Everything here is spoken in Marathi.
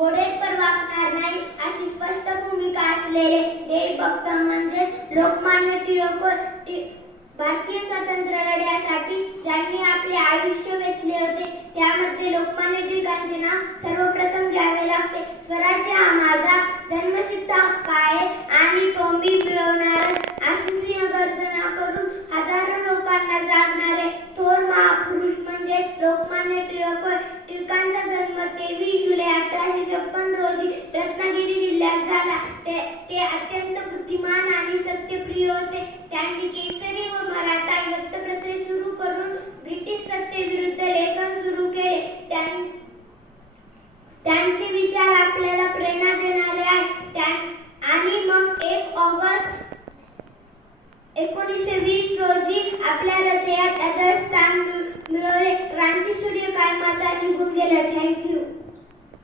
घोडेस्वर वागणार नाही अशी स्पष्ट भूमिका असलेले देशभक्त म्हणजे लोकमान्य टिळक. भारतीय स्वातंत्र्य लढ्यासाठी ज्यांनी आपले आयुष्य वेचले होते त्यामध्ये लोकमान्य टिळकांचे नाव सर्वप्रथम घ्यावे लागते. स्वराज्य हा माझा जन्मसिद्ध हक्क आहे आणि तो मी मिळवणार अशी सिंहगर्जना करून हजारो लोकांना जागणारे थोर महापुरुष म्हणजे लोकमान्य टिळक. टिळकांचा जन्म 23 जुलै 1856 रोजी रत्नागिरी जिल्ह्यात झाला. ते अत्यंत बुद्धिमान आणि सत्यप्रिय होते. त्यांनी केसरी व मराठा वृत्तपत्रे सुरू करून ब्रिटिश सत्तेविरुद्ध लेखन सुरू केले. त्यांचे विचार आपल्याला प्रेरणा देणारे आहेत. आणि मग 1 ऑगस्ट 1920 रोजी आपल्या हृदयात अढळ स्थान मिळवले. क्रांती सूर्य कायमाचा निघून गेला. थँक्यू.